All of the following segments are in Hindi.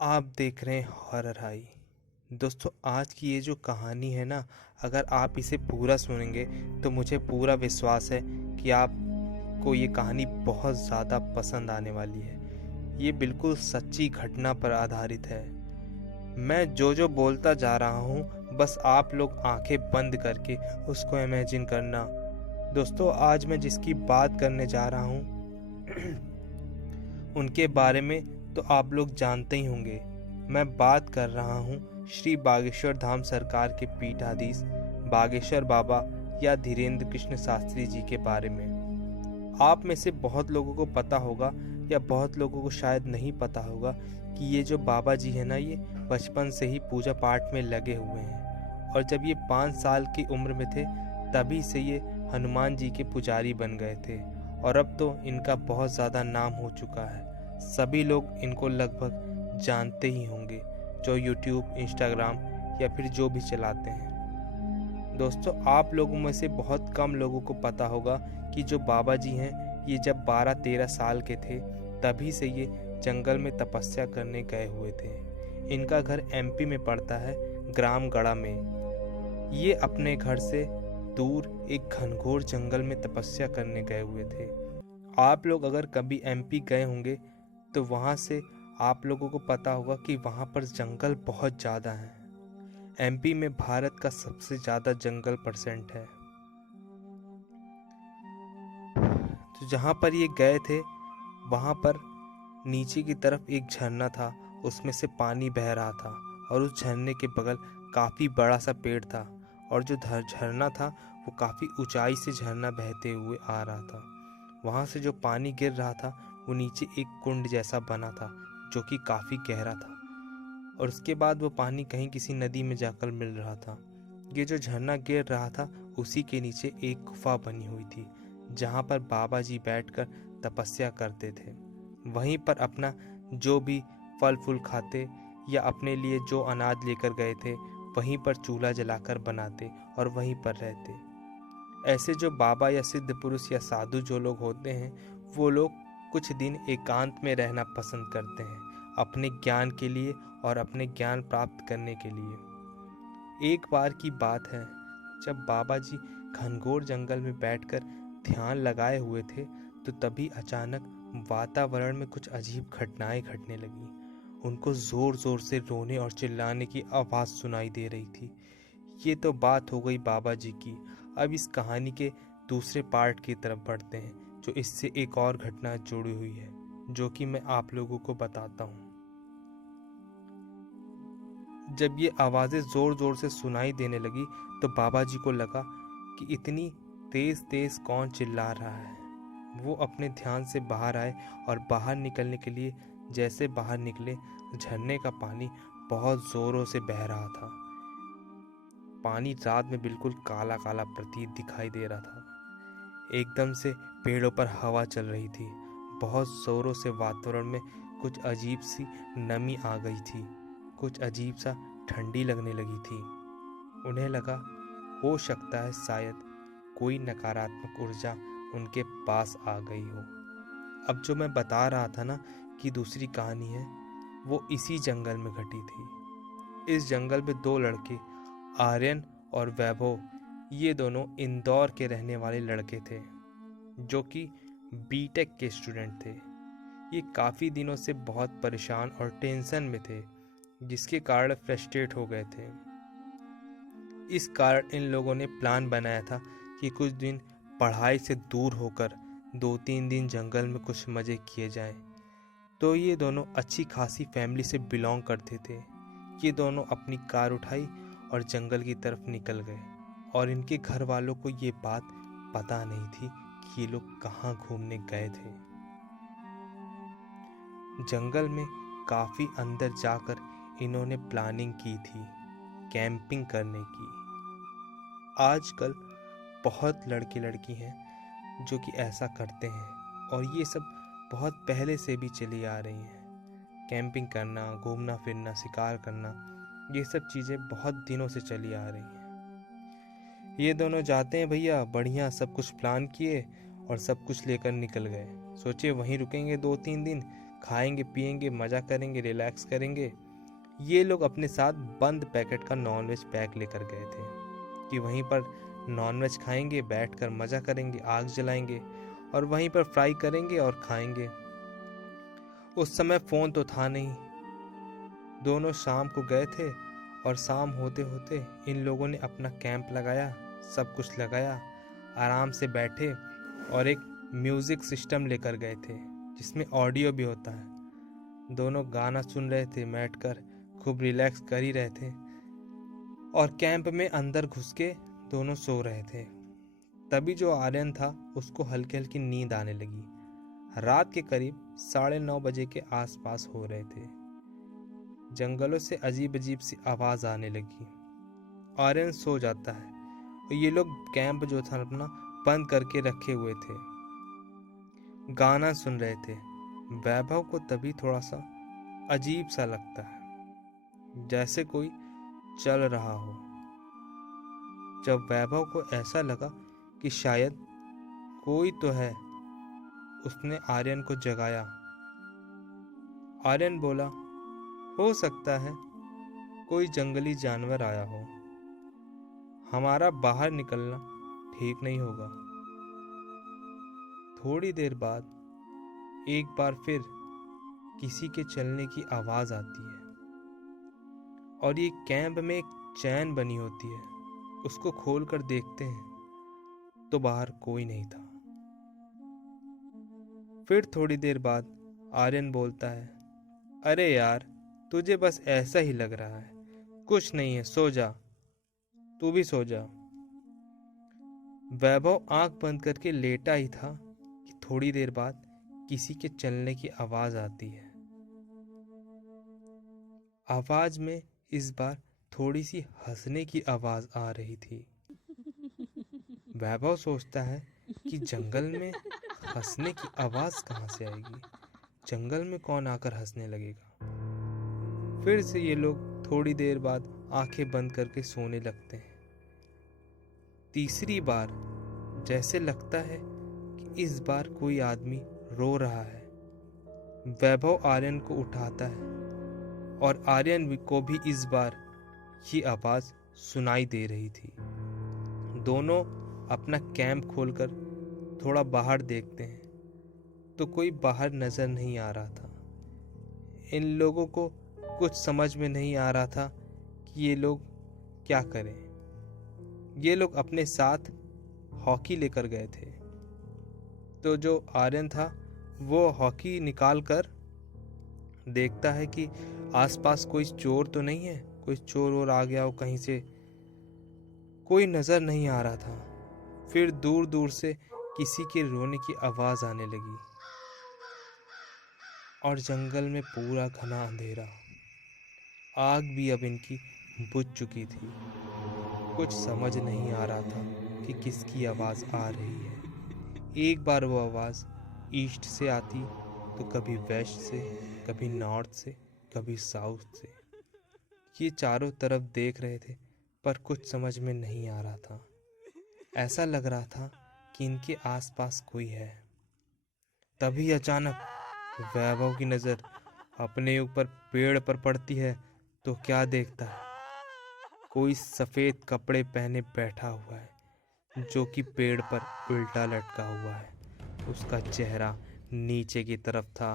आप देख रहे हैं हॉरर हाई। दोस्तों, आज की ये जो कहानी है ना, अगर आप इसे पूरा सुनेंगे तो मुझे पूरा विश्वास है कि आपको ये कहानी बहुत ज़्यादा पसंद आने वाली है। ये बिल्कुल सच्ची घटना पर आधारित है। मैं जो बोलता जा रहा हूँ, बस आप लोग आंखें बंद करके उसको इमेजिन करना। दोस्तों, आज मैं जिसकी बात करने जा रहा हूँ उनके बारे में तो आप लोग जानते ही होंगे। मैं बात कर रहा हूँ श्री बागेश्वर धाम सरकार के पीठाधीश बागेश्वर बाबा या धीरेन्द्र कृष्ण शास्त्री जी के बारे में। आप में से बहुत लोगों को पता होगा या बहुत लोगों को शायद नहीं पता होगा कि ये जो बाबा जी है ना, ये बचपन से ही पूजा पाठ में लगे हुए हैं। और जब ये 5 साल की उम्र में थे तभी से ये हनुमान जी के पुजारी बन गए थे। और अब तो इनका बहुत ज़्यादा नाम हो चुका है। सभी लोग इनको लगभग जानते ही होंगे, जो यूट्यूब, इंस्टाग्राम या फिर जो भी चलाते हैं। दोस्तों, आप लोगों में से बहुत कम लोगों को पता होगा कि जो बाबा जी हैं, ये जब 12-13 साल के थे तभी से ये जंगल में तपस्या करने गए हुए थे। इनका घर एमपी में पड़ता है, ग्राम गढ़ा में। ये अपने घर से दूर एक घनघोर जंगल में तपस्या करने गए हुए थे। आप लोग अगर कभी एमपी गए होंगे तो वहाँ से आप लोगों को पता होगा कि वहाँ पर जंगल बहुत ज़्यादा हैं। एमपी में भारत का सबसे ज़्यादा जंगल परसेंट है। तो जहाँ पर ये गए थे वहाँ पर नीचे की तरफ एक झरना था, उसमें से पानी बह रहा था। और उस झरने के बगल काफ़ी बड़ा सा पेड़ था। और जो झरना था वो काफ़ी ऊंचाई से झरना बहते हुए आ रहा था। वहाँ से जो पानी गिर रहा था वो नीचे एक कुंड जैसा बना था, जो कि काफ़ी गहरा था। और उसके बाद वो पानी कहीं किसी नदी में जाकर मिल रहा था। ये जो झरना गिर रहा था उसी के नीचे एक गुफा बनी हुई थी, जहाँ पर बाबा जी बैठकर तपस्या करते थे। वहीं पर अपना जो भी फल फूल खाते या अपने लिए जो अनाज लेकर गए थे वहीं पर चूल्हा जलाकर बनाते और वहीं पर रहते। ऐसे जो बाबा या सिद्ध पुरुष या साधु जो लोग होते हैं, वो लोग कुछ दिन एकांत में रहना पसंद करते हैं, अपने ज्ञान के लिए और अपने ज्ञान प्राप्त करने के लिए। एक बार की बात है, जब बाबा जी घनघोर जंगल में बैठकर ध्यान लगाए हुए थे तो तभी अचानक वातावरण में कुछ अजीब घटनाएं घटने लगी। उनको जोर जोर से रोने और चिल्लाने की आवाज़ सुनाई दे रही थी। ये तो बात हो गई बाबा जी की। अब इस कहानी के दूसरे पार्ट की तरफ बढ़ते हैं, जो इससे एक और घटना जुड़ी हुई है, जो कि मैं आप लोगों को बताता हूँ। जब ये आवाज़ें ज़ोर ज़ोर से सुनाई देने लगी तो बाबा जी को लगा कि इतनी तेज़ तेज़ कौन चिल्ला रहा है। वो अपने ध्यान से बाहर आए और बाहर निकलने के लिए जैसे बाहर निकले, झरने का पानी बहुत ज़ोरों से बह रहा था। पानी रात में बिल्कुल काला काला प्रतीत दिखाई दे रहा था। एकदम से पेड़ों पर हवा चल रही थी। बहुत ज़ोरों से वातावरण में कुछ अजीब सी नमी आ गई थी। कुछ अजीब सा ठंडी लगने लगी थी। उन्हें लगा हो सकता है शायद कोई नकारात्मक ऊर्जा उनके पास आ गई हो। अब जो मैं बता रहा था ना कि दूसरी कहानी है, वो इसी जंगल में घटी थी। इस जंगल में 2 लड़के, आर्यन और वैभव, ये दोनों इंदौर के रहने वाले लड़के थे, जो कि बीटेक के स्टूडेंट थे। ये काफ़ी दिनों से बहुत परेशान और टेंशन में थे, जिसके कारण फ्रस्ट्रेट हो गए थे। इस कारण इन लोगों ने प्लान बनाया था कि कुछ दिन पढ़ाई से दूर होकर 2-3 दिन जंगल में कुछ मज़े किए जाएं। तो ये दोनों अच्छी खासी फैमिली से बिलोंग करते थे। ये दोनों अपनी कार उठाई और जंगल की तरफ निकल गए। और इनके घर वालों को ये बात पता नहीं थी कि ये लोग कहाँ घूमने गए थे। जंगल में काफ़ी अंदर जाकर इन्होंने प्लानिंग की थी कैंपिंग करने की। आजकल बहुत लड़के लड़की हैं जो कि ऐसा करते हैं, और ये सब बहुत पहले से भी चली आ रही हैं। कैंपिंग करना, घूमना फिरना, शिकार करना, ये सब चीज़ें बहुत दिनों से चली आ रही हैं। ये दोनों जाते हैं भैया, बढ़िया सब कुछ प्लान किए और सब कुछ लेकर निकल गए। सोचे वहीं रुकेंगे 2-3 दिन, खाएंगे पिएंगे, मज़ा करेंगे, रिलैक्स करेंगे। ये लोग अपने साथ बंद पैकेट का नॉनवेज पैक लेकर गए थे कि वहीं पर नॉनवेज खाएंगे, बैठकर मज़ा करेंगे, आग जलाएंगे और वहीं पर फ्राई करेंगे और खाएंगे। उस समय फ़ोन तो था नहीं। दोनों शाम को गए थे और शाम होते होते इन लोगों ने अपना कैंप लगाया, सब कुछ लगाया, आराम से बैठे और एक म्यूज़िक सिस्टम लेकर गए थे जिसमें ऑडियो भी होता है। दोनों गाना सुन रहे थे, बैठकर खूब रिलैक्स कर ही रहे थे और कैंप में अंदर घुस के दोनों सो रहे थे। तभी जो आर्यन था उसको हल्की हल्की नींद आने लगी। रात के करीब 9:30 बजे के आसपास हो रहे थे। जंगलों से अजीब अजीब सी आवाज़ आने लगी। आर्यन सो जाता है और ये लोग कैंप जो था अपना बंद करके रखे हुए थे, गाना सुन रहे थे। वैभव को तभी थोड़ा सा अजीब सा लगता है, जैसे कोई चल रहा हो। जब वैभव को ऐसा लगा कि शायद कोई तो है, उसने आर्यन को जगाया। आर्यन बोला, हो सकता है कोई जंगली जानवर आया हो, हमारा बाहर निकलना ठीक नहीं होगा। थोड़ी देर बाद एक बार फिर किसी के चलने की आवाज आती है और ये कैंप में एक चैन बनी होती है। उसको खोलकर देखते हैं तो बाहर कोई नहीं था। फिर थोड़ी देर बाद आर्यन बोलता है, अरे यार, तुझे बस ऐसा ही लग रहा है, कुछ नहीं है, सो जा, तू भी सो जा। वैभव आंख बंद करके लेटा ही था कि थोड़ी देर बाद किसी के चलने की आवाज आती है। आवाज में इस बार थोड़ी सी हंसने की आवाज आ रही थी। वैभव सोचता है कि जंगल में हंसने की आवाज कहां से आएगी, जंगल में कौन आकर हंसने लगेगा। फिर से ये लोग थोड़ी देर बाद आंखें बंद करके सोने लगते हैं। तीसरी बार जैसे लगता है कि इस बार कोई आदमी रो रहा है। वैभव आर्यन को उठाता है और आर्यन को भी इस बार ये आवाज सुनाई दे रही थी। दोनों अपना कैंप खोलकर थोड़ा बाहर देखते हैं तो कोई बाहर नजर नहीं आ रहा था। इन लोगों को कुछ समझ में नहीं आ रहा था कि ये लोग क्या करें। ये लोग अपने साथ हॉकी लेकर गए थे, तो जो आर्यन था वो हॉकी निकाल कर देखता है कि आसपास कोई चोर तो नहीं है, कोई चोर और आ गया हो कहीं से। कोई नजर नहीं आ रहा था। फिर दूर दूर से किसी के रोने की आवाज आने लगी और जंगल में पूरा घना अंधेरा। आग भी अब इनकी बुझ चुकी थी। कुछ समझ नहीं आ रहा था कि किसकी आवाज आ रही है। एक बार वो आवाज ईस्ट से आती तो कभी वेस्ट से, कभी नॉर्थ से, कभी साउथ से। ये चारों तरफ देख रहे थे पर कुछ समझ में नहीं आ रहा था। ऐसा लग रहा था कि इनके आसपास कोई है। तभी अचानक वैभव की नजर अपने ऊपर पेड़ पर पड़ती है तो क्या देखता है, कोई सफेद कपड़े पहने बैठा हुआ है जो कि पेड़ पर उल्टा लटका हुआ है। उसका चेहरा नीचे की तरफ था,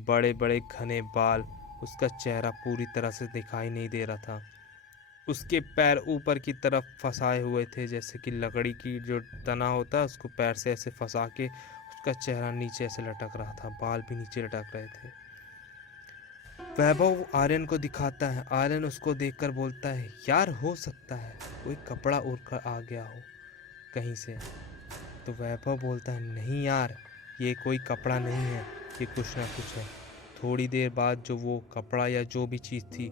बड़े बड़े घने बाल, उसका चेहरा पूरी तरह से दिखाई नहीं दे रहा था। उसके पैर ऊपर की तरफ फंसाए हुए थे, जैसे कि लकड़ी की जो तना होता है उसको पैर से ऐसे फंसा के उसका चेहरा नीचे ऐसे लटक रहा था, बाल भी नीचे लटक रहे थे। वैभव आर्यन को दिखाता है। आर्यन उसको देखकर बोलता है, यार हो सकता है कोई कपड़ा उड़ कर आ गया हो कहीं से। तो वैभव बोलता है, नहीं यार, ये कोई कपड़ा नहीं है, ये कुछ ना कुछ है। थोड़ी देर बाद जो वो कपड़ा या जो भी चीज़ थी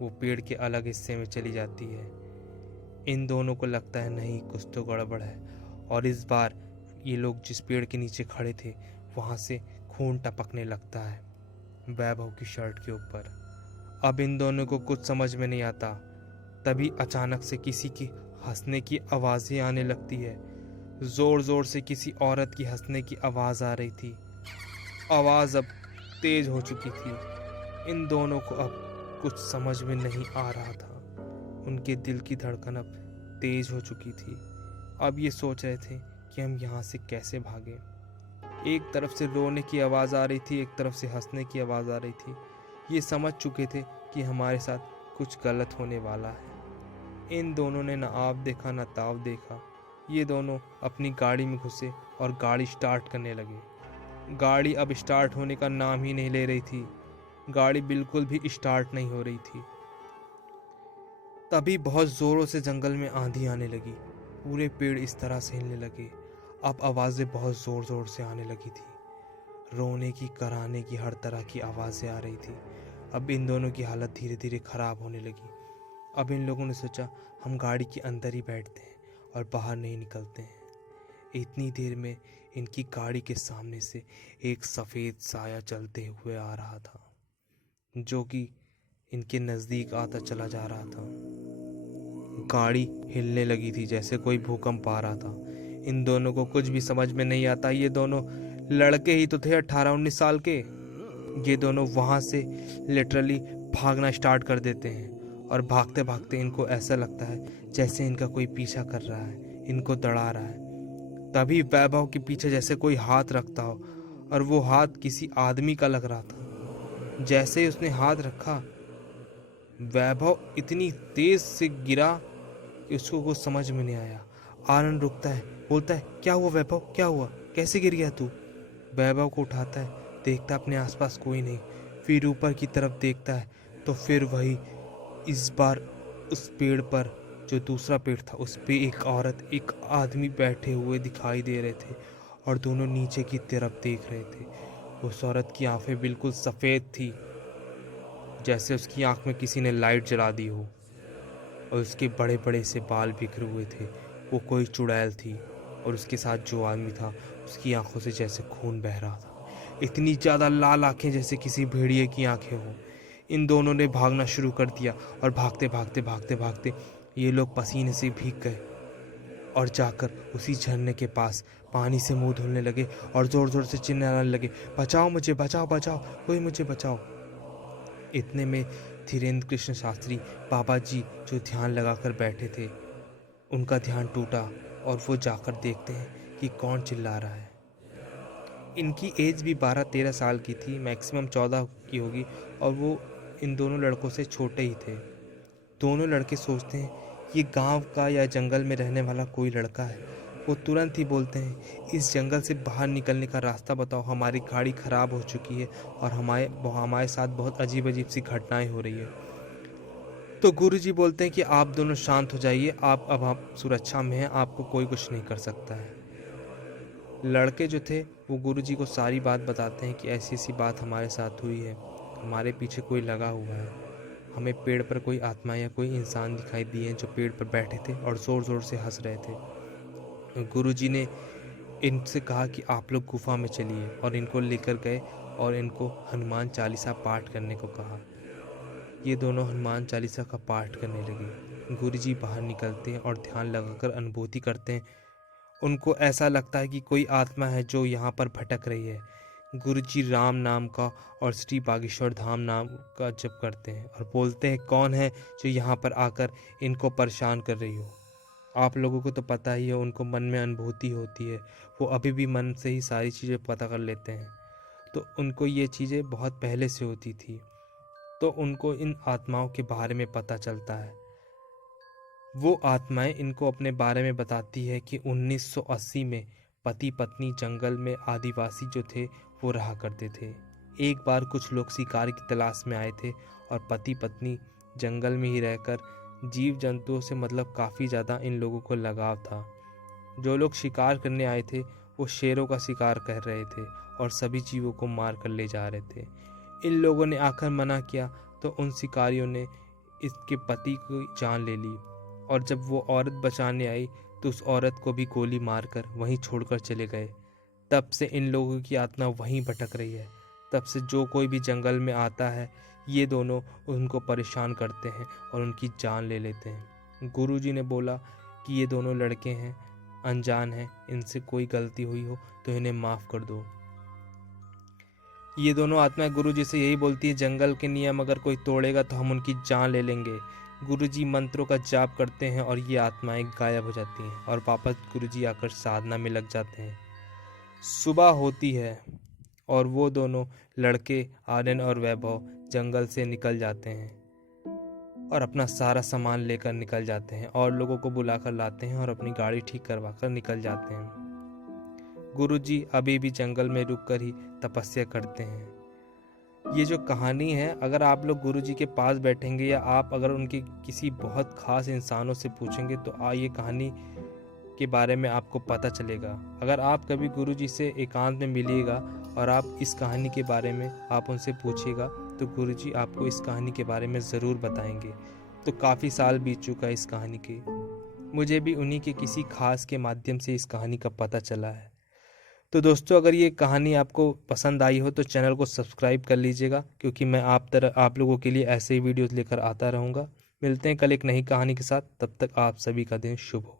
वो पेड़ के अलग हिस्से में चली जाती है। इन दोनों को लगता है नहीं, कुछ तो गड़बड़ है। और इस बार ये लोग जिस पेड़ के नीचे खड़े थे वहाँ से खून टपकने लगता है वैभव की शर्ट के ऊपर। अब इन दोनों को कुछ समझ में नहीं आता। तभी अचानक से किसी की हंसने की आवाज़ें आने लगती है। ज़ोर ज़ोर से किसी औरत की हंसने की आवाज़ आ रही थी। आवाज़ अब तेज हो चुकी थी। इन दोनों को अब कुछ समझ में नहीं आ रहा था। उनके दिल की धड़कन अब तेज हो चुकी थी। अब ये सोच रहे थे कि हम यहाँ से कैसे भागें। एक तरफ से रोने की आवाज़ आ रही थी, एक तरफ से हंसने की आवाज़ आ रही थी। ये समझ चुके थे कि हमारे साथ कुछ गलत होने वाला है। इन दोनों ने ना आप देखा ना ताव देखा। ये दोनों अपनी गाड़ी में घुसे और गाड़ी स्टार्ट करने लगे। गाड़ी अब स्टार्ट होने का नाम ही नहीं ले रही थी। गाड़ी बिल्कुल भी स्टार्ट नहीं हो रही थी। तभी बहुत ज़ोरों से जंगल में आंधी आने लगी। पूरे पेड़ इस तरह से हिलने लगे। अब आवाज़ें बहुत ज़ोर ज़ोर से आने लगी थी। रोने की, कराने की, हर तरह की आवाज़ें आ रही थी। अब इन दोनों की हालत धीरे धीरे ख़राब होने लगी। अब इन लोगों ने सोचा हम गाड़ी के अंदर ही बैठते हैं और बाहर नहीं निकलते हैं। इतनी देर में इनकी गाड़ी के सामने से एक सफ़ेद साया चलते हुए आ रहा था, जो कि इनके नज़दीक आता चला जा रहा था। गाड़ी हिलने लगी थी जैसे कोई भूकंप आ रहा था। इन दोनों को कुछ भी समझ में नहीं आता। ये दोनों लड़के ही तो थे 18-19 साल के। ये दोनों वहाँ से लिटरली भागना स्टार्ट कर देते हैं और भागते भागते इनको ऐसा लगता है जैसे इनका कोई पीछा कर रहा है, इनको दौड़ा रहा है। तभी वैभव के पीछे जैसे कोई हाथ रखता हो, और वो हाथ किसी आदमी का लग रहा था। जैसे ही उसने हाथ रखा, वैभव इतनी तेज से गिरा कि उसको कुछ समझ में नहीं आया। आनंद रुकता है, बोलता है क्या हुआ वैभव, क्या हुआ, कैसे गिर गया तू? वैभव को उठाता है, देखता अपने आसपास कोई नहीं, फिर ऊपर की तरफ देखता है तो फिर वही, इस बार उस पेड़ पर, जो दूसरा पेड़ था, उस पे एक औरत, एक आदमी बैठे हुए दिखाई दे रहे थे और दोनों नीचे की तरफ देख रहे थे। उस औरत की आंखें बिल्कुल सफ़ेद थी, जैसे उसकी आंख में किसी ने लाइट जला दी हो, और उसके बड़े बड़े से बाल बिखरे हुए थे। वो कोई चुड़ैल थी, और उसके साथ जो आदमी था उसकी आंखों से जैसे खून बह रहा था। इतनी ज़्यादा लाल आंखें जैसे किसी भेड़िए की आंखें हों। इन दोनों ने भागना शुरू कर दिया और भागते भागते भागते भागते ये लोग पसीने से भीग गए और जाकर उसी झरने के पास पानी से मुंह धुलने लगे और ज़ोर ज़ोर से चिल्लाने लगे, बचाओ मुझे, बचाओ बचाओ, कोई मुझे बचाओ। इतने में धीरेन्द्र कृष्ण शास्त्री बाबा जी, जो ध्यान लगाकर बैठे थे, उनका ध्यान टूटा और वो जाकर देखते हैं कि कौन चिल्ला रहा है। इनकी एज भी 12-13 साल की थी, मैक्सिमम 14 की होगी, और वो इन दोनों लड़कों से छोटे ही थे। दोनों लड़के सोचते हैं ये गांव का या जंगल में रहने वाला कोई लड़का है। वो तुरंत ही बोलते हैं इस जंगल से बाहर निकलने का रास्ता बताओ, हमारी गाड़ी ख़राब हो चुकी है और हमारे साथ बहुत अजीब अजीब सी घटनाएं हो रही है। तो गुरुजी बोलते हैं कि आप दोनों शांत हो जाइए, आप सुरक्षा में हैं, आपको कोई कुछ नहीं कर सकता है। लड़के जो थे वो गुरुजी को सारी बात बताते हैं कि ऐसी ऐसी बात हमारे साथ हुई है, हमारे पीछे कोई लगा हुआ है, हमें पेड़ पर कोई आत्मा या कोई इंसान दिखाई दिए जो पेड़ पर बैठे थे और ज़ोर ज़ोर से हंस रहे थे। गुरुजी ने इनसे कहा कि आप लोग गुफा में चलिए, और इनको लेकर गए और इनको हनुमान चालीसा पाठ करने को कहा। ये दोनों हनुमान चालीसा का पाठ करने लगे। गुरुजी बाहर निकलते हैं और ध्यान लगाकर अनुभूति करते हैं। उनको ऐसा लगता है कि कोई आत्मा है जो यहाँ पर भटक रही है। गुरुजी राम नाम का और श्री बागेश्वर धाम नाम का जप करते हैं और बोलते हैं कौन है जो यहाँ पर आकर इनको परेशान कर रही हो। आप लोगों को तो पता ही है, उनको मन में अनुभूति होती है, वो अभी भी मन से ही सारी चीज़ें पता कर लेते हैं। तो उनको ये चीज़ें बहुत पहले से होती थी, तो उनको इन आत्माओं के बारे में पता चलता है। वो आत्माएं इनको अपने बारे में बताती है कि 1980 में पति पत्नी जंगल में आदिवासी जो थे वो रहा करते थे। एक बार कुछ लोग शिकार की तलाश में आए थे और पति पत्नी जंगल में ही रहकर जीव जंतुओं से मतलब काफ़ी ज़्यादा इन लोगों को लगाव था। जो लोग शिकार करने आए थे वो शेरों का शिकार कर रहे थे और सभी जीवों को मार कर ले जा रहे थे। इन लोगों ने आकर मना किया तो उन शिकारियों ने इसके पति की जान ले ली, और जब वो औरत बचाने आई तो उस औरत को भी गोली मारकर वहीं छोड़कर चले गए। तब से इन लोगों की आत्मा वहीं भटक रही है। तब से जो कोई भी जंगल में आता है ये दोनों उनको परेशान करते हैं और उनकी जान ले लेते हैं। गुरुजी ने बोला कि ये दोनों लड़के हैं, अनजान हैं, इनसे कोई गलती हुई हो तो इन्हें माफ़ कर दो। ये दोनों आत्माएं गुरुजी से यही बोलती है, जंगल के नियम अगर कोई तोड़ेगा तो हम उनकी जान ले लेंगे। गुरुजी मंत्रों का जाप करते हैं और ये आत्माएं गायब हो जाती हैं और वापस गुरुजी आकर साधना में लग जाते हैं। सुबह होती है और वो दोनों लड़के आर्यन और वैभव जंगल से निकल जाते हैं और अपना सारा सामान लेकर निकल जाते हैं और लोगों को बुलाकर लाते हैं और अपनी गाड़ी ठीक करवा कर निकल जाते हैं। गुरुजी अभी भी जंगल में रुककर ही तपस्या करते हैं। ये जो कहानी है, अगर आप लोग गुरुजी के पास बैठेंगे या आप अगर उनके किसी बहुत खास इंसानों से पूछेंगे तो ये कहानी के बारे में आपको पता चलेगा। अगर आप कभी गुरुजी से एकांत में मिलिएगा और आप इस कहानी के बारे में आप उनसे पूछिएगा तो गुरुजी आपको इस कहानी के बारे में ज़रूर बताएंगे। तो काफ़ी साल बीत चुका है इस कहानी के, मुझे भी उन्हीं के किसी खास के माध्यम से इस कहानी का पता चला है। तो दोस्तों, अगर ये कहानी आपको पसंद आई हो तो चैनल को सब्सक्राइब कर लीजिएगा, क्योंकि मैं आप लोगों के लिए ऐसे ही वीडियोस लेकर आता रहूँगा। मिलते हैं कल एक नई कहानी के साथ, तब तक आप सभी का दिन शुभ हो।